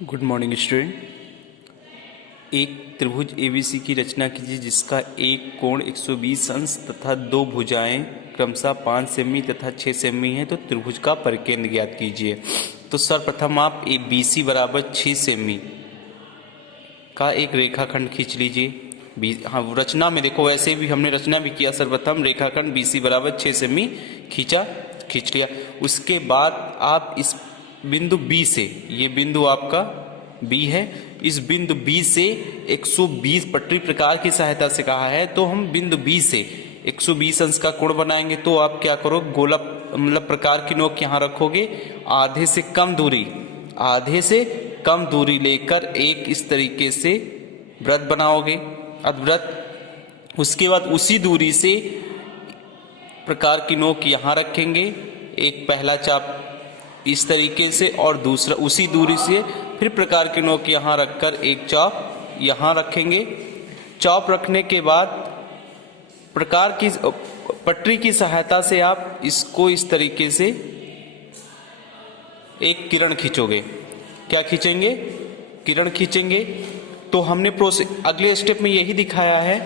Good morning student. एक त्रिभुज ABC की रचना कीजिए जिसका एक कोण 120 अंश तथा दो भुजाएं क्रमशः 5 सेमी तथा 6 सेमी है। तो त्रिभुज का परिकेंद्र ज्ञात कीजिए। तो सर्वप्रथम आप ए बी सी बराबर 6 सेमी का एक रेखाखंड खींच लीजिए। हाँ, रचना में देखो, वैसे भी हमने रचना भी किया। सर्वप्रथम रेखाखंड बी सी बराबर 6 सेमी खींच लिया। उसके बाद आप इस बिंदु बी से, ये बिंदु आपका बी है, इस बिंदु बी से 120 पटरी प्रकार की सहायता से कहा है, तो हम बिंदु बी से 120 अंश का कोण बनाएंगे। तो आप क्या करो, गोला मतलब प्रकार की नोक यहाँ रखोगे, आधे से कम दूरी लेकर एक इस तरीके से वृत्त बनाओगे, अर्धवृत्त। उसके बाद उसी दूरी से प्रकार की नोक यहाँ रखेंगे, एक पहला चाप इस तरीके से और दूसरा उसी दूरी से फिर प्रकार की नोक यहाँ रखकर एक चाप यहाँ रखेंगे। चाप रखने के बाद प्रकार की पटरी की सहायता से आप इसको इस तरीके से एक किरण खींचोगे। क्या खींचेंगे? किरण खींचेंगे। तो हमने अगले स्टेप में यही दिखाया है,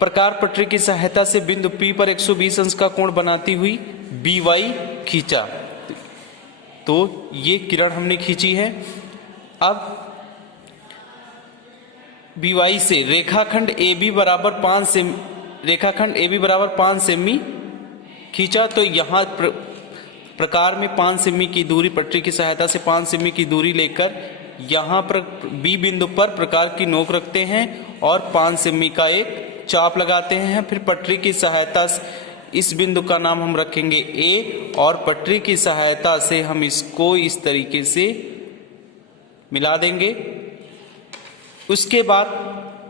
प्रकार पटरी की सहायता से बिंदु P पर 120 अंश का कोण बनाती हुई BY खींचा। तो ये किरण हमने खींची है। अब BY से रेखाखंड AB बराबर 5 सेमी खींचा। तो यहाँ प्रकार में 5 सेमी की दूरी, पटरी की सहायता से 5 सेमी की दूरी लेकर यहाँ पर B बिंदु पर प्रकार की नोक रखते हैं और 5 सेमी का एक चाप लगाते हैं। फिर पटरी की सहायता से इस बिंदु का नाम हम रखेंगे A और पटरी की सहायता से हम इसको इस तरीके से मिला देंगे। उसके बाद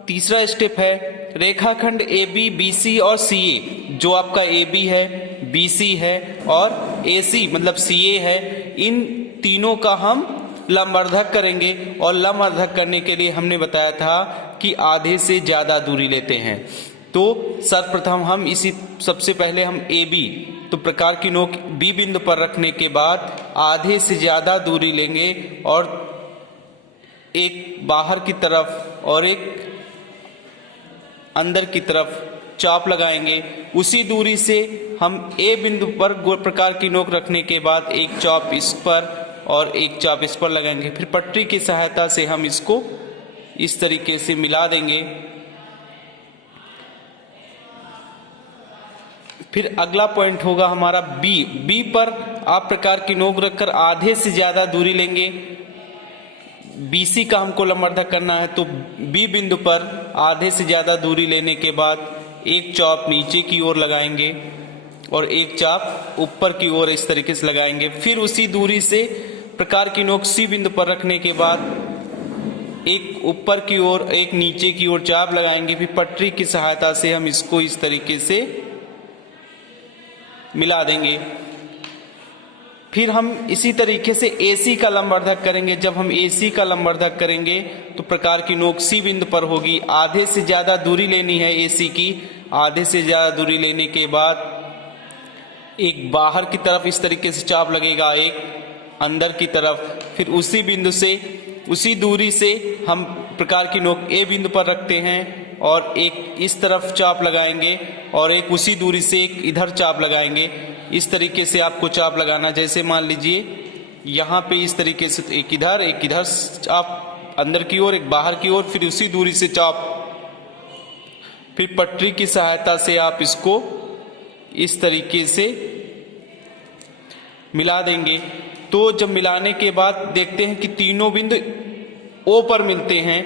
तीसरा स्टेप है रेखाखंड AB, BC और CA, जो आपका AB है, BC है और AC मतलब CA है, इन तीनों का हम लंबवर्धक करेंगे। और लंबवर्धक करने के लिए हमने बताया था कि आधे से ज्यादा दूरी लेते हैं। तो सर्वप्रथम हम सबसे पहले हम AB, तो प्रकार की नोक B बिंदु पर रखने के बाद आधे से ज्यादा दूरी लेंगे और एक बाहर की तरफ और एक अंदर की तरफ चाप लगाएंगे। उसी दूरी से हम A बिंदु पर प्रकार की नोक रखने के बाद एक चाप इस पर और एक चाप इस पर लगाएंगे। फिर पटरी की सहायता से हम इसको इस तरीके से मिला देंगे। फिर अगला पॉइंट होगा हमारा B पर आप प्रकार की नोक रखकर आधे से ज्यादा दूरी लेंगे। BC का हमको लंबवर्धक करना है, तो B बिंदु पर आधे से ज्यादा दूरी लेने के बाद एक चाप नीचे की ओर लगाएंगे और एक चाप ऊपर की ओर इस तरीके से लगाएंगे। फिर उसी दूरी से प्रकार की नोक C बिंदु पर रखने के बाद एक ऊपर की ओर एक नीचे की ओर चाप लगाएंगे। फिर पटरी की सहायता से हम इसको इस तरीके से मिला देंगे। फिर हम इसी तरीके से AC का लंबवर्धक करेंगे। जब हम AC का लंबवर्धक करेंगे तो प्रकार की नोक C बिंदु पर होगी, आधे से ज्यादा दूरी लेनी है AC की। आधे से ज्यादा दूरी लेने के बाद एक बाहर की तरफ इस तरीके से चाप लगेगा, एक अंदर की तरफ। फिर उसी बिंदु से उसी दूरी से हम प्रकार की नोक A बिंदु पर रखते हैं और एक इस तरफ चाप लगाएंगे और एक उसी दूरी से एक इधर चाप लगाएंगे। इस तरीके से आपको चाप लगाना, जैसे मान लीजिए यहाँ पे इस तरीके से एक इधर चाप अंदर की ओर, एक बाहर की ओर, फिर उसी दूरी से चाप। फिर पटरी की सहायता से आप इसको इस तरीके से मिला देंगे। तो जब मिलाने के बाद देखते हैं कि तीनों बिंदु O पर मिलते हैं,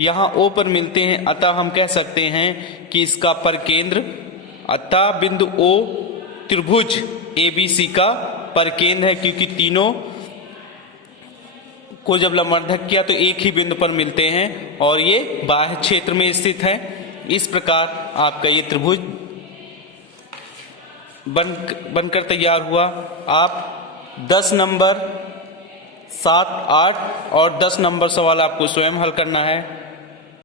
यहाँ O पर मिलते हैं, अतः हम कह सकते हैं कि इसका परिकेंद्र, अतः बिंदु O त्रिभुज ABC का परिकेंद्र है, क्योंकि तीनों को जब लंबवर्धक किया तो एक ही बिंदु पर मिलते हैं और ये बाह्य क्षेत्र में स्थित है। इस प्रकार आपका ये त्रिभुज बनकर तैयार हुआ। आप 10 नंबर, 7, 8 और 10 नंबर सवाल आपको स्वयं हल करना है।